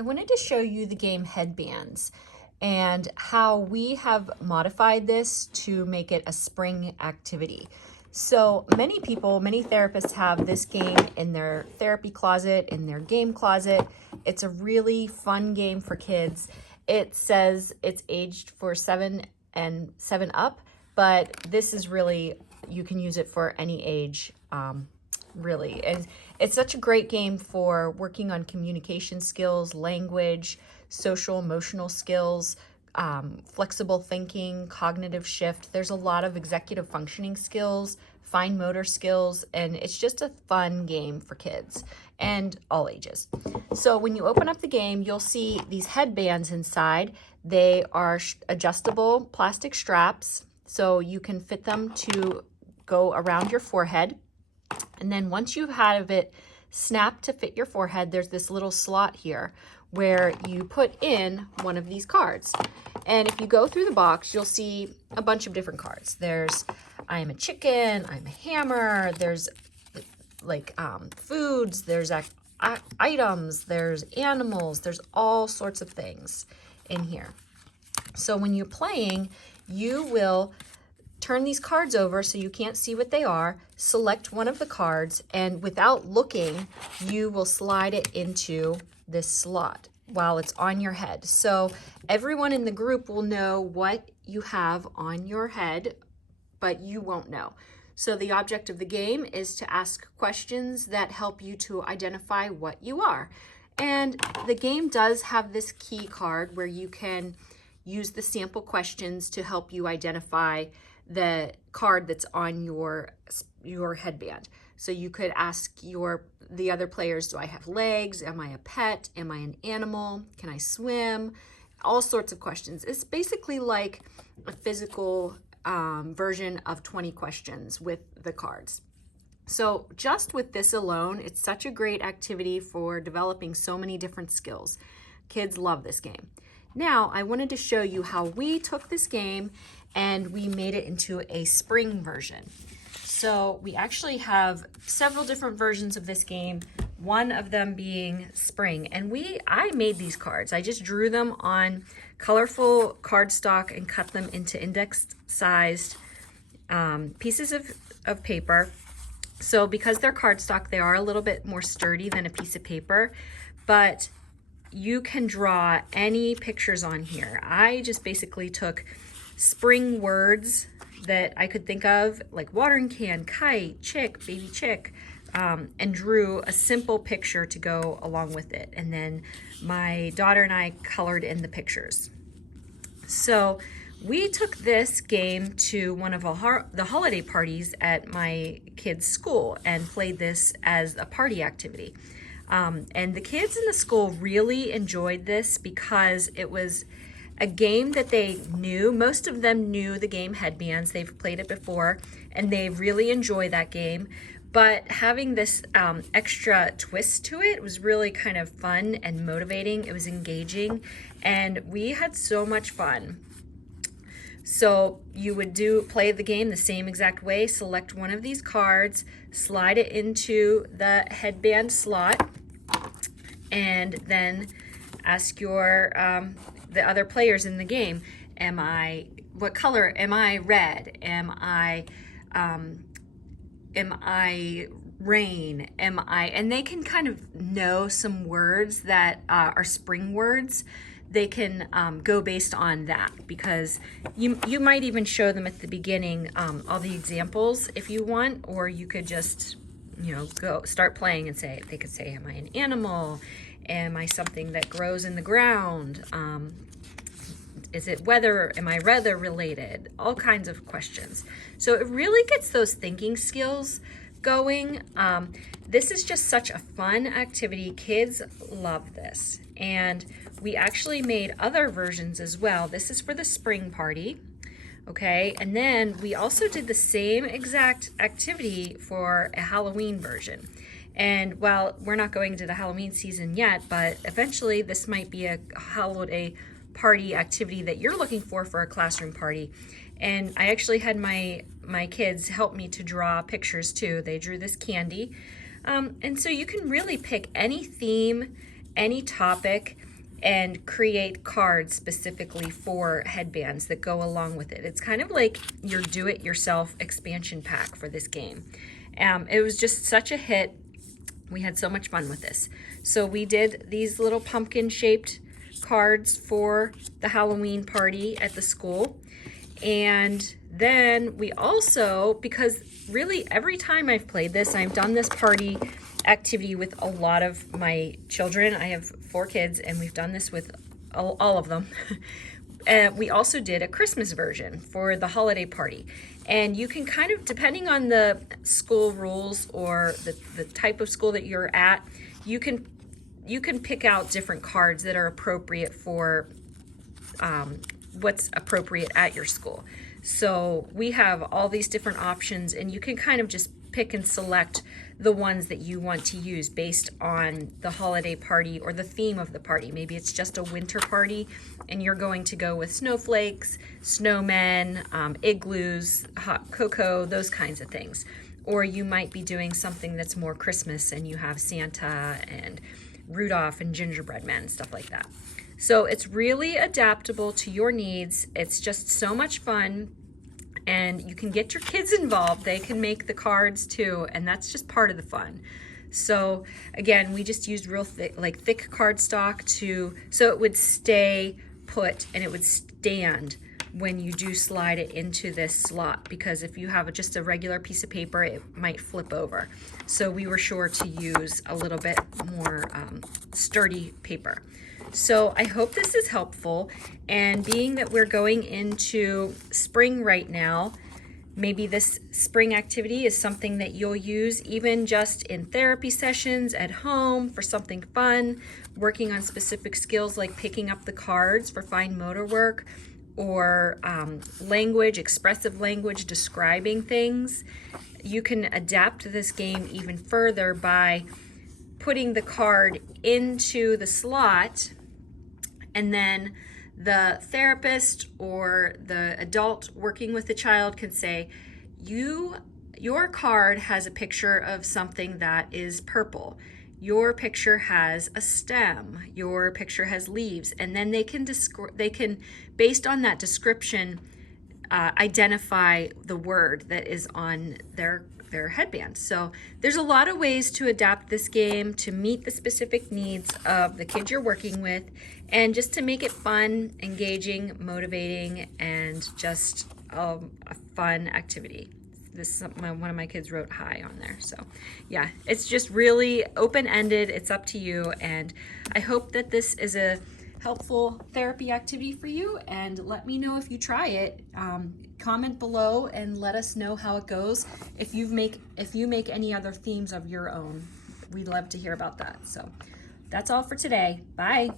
I wanted to show you the game Headbands and how we have modified this to make it a spring activity. So many people, many therapists have this game in their therapy closet, in their game closet. It's a really fun game for kids. It says it's aged for 7 and 7 up, but this is really, you can use it for any age, really. And it's such a great game for working on communication skills, language, social, emotional skills, flexible thinking, cognitive shift. There's a lot of executive functioning skills, fine motor skills, and it's just a fun game for kids and all ages. So when you open up the game, you'll see these headbands inside. They are adjustable plastic straps, so you can fit them to go around your forehead. And then once you have it snapped to fit your forehead, there's this little slot here where you put in one of these cards. And if you go through the box, you'll see a bunch of different cards. There's I am a chicken, I'm a hammer, there's like foods, there's items, there's animals, there's all sorts of things in here. So when you're playing, you will turn these cards over so you can't see what they are, select one of the cards, and without looking, you will slide it into this slot while it's on your head. So everyone in the group will know what you have on your head, but you won't know. So the object of the game is to ask questions that help you to identify what you are. And the game does have this key card where you can use the sample questions to help you identify the card that's on your headband. So you could ask the other players, do I have legs? Am I a pet? Am I an animal? Can I swim? All sorts of questions. It's basically like a physical version of 20 questions with the cards. So just with this alone, it's such a great activity for developing so many different skills. Kids love this game. Now, I wanted to show you how we took this game and we made it into a spring version. So we actually have several different versions of this game, one of them being spring. And I made these cards. I just drew them on colorful cardstock and cut them into index-sized pieces of paper. So because they're cardstock, they are a little bit more sturdy than a piece of paper, but you can draw any pictures on here. I just basically took spring words that I could think of, like watering can, kite, chick, baby chick, and drew a simple picture to go along with it. And then my daughter and I colored in the pictures. So we took this game to one of the holiday parties at my kids' school and played this as a party activity. And the kids in the school really enjoyed this because it was a game that they knew. Most of them knew the game Headbands. They've played it before, and they really enjoy that game. But having this extra twist to it was really kind of fun and motivating. It was engaging, and we had so much fun. So you would play the game the same exact way. Select one of these cards, slide it into the headband slot, and then ask the other players in the game, what color am I? Red? Am I rain? And they can kind of know some words that are spring words. They can go based on that, because you might even show them at the beginning all the examples if you want, or you could just go start playing and they could say, am I an animal? Am I something that grows in the ground? Is it weather? Am I weather related? All kinds of questions. So it really gets those thinking skills going. This is just such a fun activity. Kids love this. And we actually made other versions as well. This is for the spring party. Okay, and then we also did the same exact activity for a Halloween version. And while we're not going to the Halloween season yet, but eventually this might be a holiday party activity that you're looking for a classroom party. And I actually had my kids help me to draw pictures too. They drew this candy. And so you can really pick any theme, any topic, and create cards specifically for headbands that go along with it. It's kind of like your do-it-yourself expansion pack for this game. It was just such a hit. We had so much fun with this. So we did these little pumpkin-shaped cards for the Halloween party at the school. And then we also, because really every time I've played this, I've done this party activity with a lot of my children. I have 4 kids and we've done this with all of them. We also did a Christmas version for the holiday party. And you can kind of, depending on the school rules or the type of school that you're at, you can pick out different cards that are appropriate for what's appropriate at your school. So we have all these different options, and you can kind of just pick and select the ones that you want to use based on the holiday party or the theme of the party. Maybe it's just a winter party and you're going to go with snowflakes, snowmen, igloos, hot cocoa, those kinds of things. Or you might be doing something that's more Christmas and you have Santa and Rudolph and gingerbread men, stuff like that. So it's really adaptable to your needs. It's just so much fun. And you can get your kids involved. They can make the cards too, and that's just part of the fun. So again, we just used real thick cardstock so it would stay put and it would stand when you do slide it into this slot, because if you have just a regular piece of paper, it might flip over. So we were sure to use a little bit more sturdy paper. So I hope this is helpful, and being that we're going into spring right now, maybe this spring activity is something that you'll use even just in therapy sessions at home for something fun, working on specific skills like picking up the cards for fine motor work, or expressive language, describing things. You can adapt this game even further by putting the card into the slot, and then the therapist or the adult working with the child can say, your card has a picture of something that is purple. Your picture has a stem. Your picture has leaves. And then they can, based on that description, identify the word that is on their headband. So there's a lot of ways to adapt this game to meet the specific needs of the kids you're working with, and just to make it fun, engaging, motivating, and just a fun activity. This is one of my kids wrote hi on there. So yeah, it's just really open-ended. It's up to you, and I hope that this is a helpful therapy activity for you, and let me know if you try it. Comment below and let us know how it goes. If you make any other themes of your own, we'd love to hear about that. So that's all for today. Bye.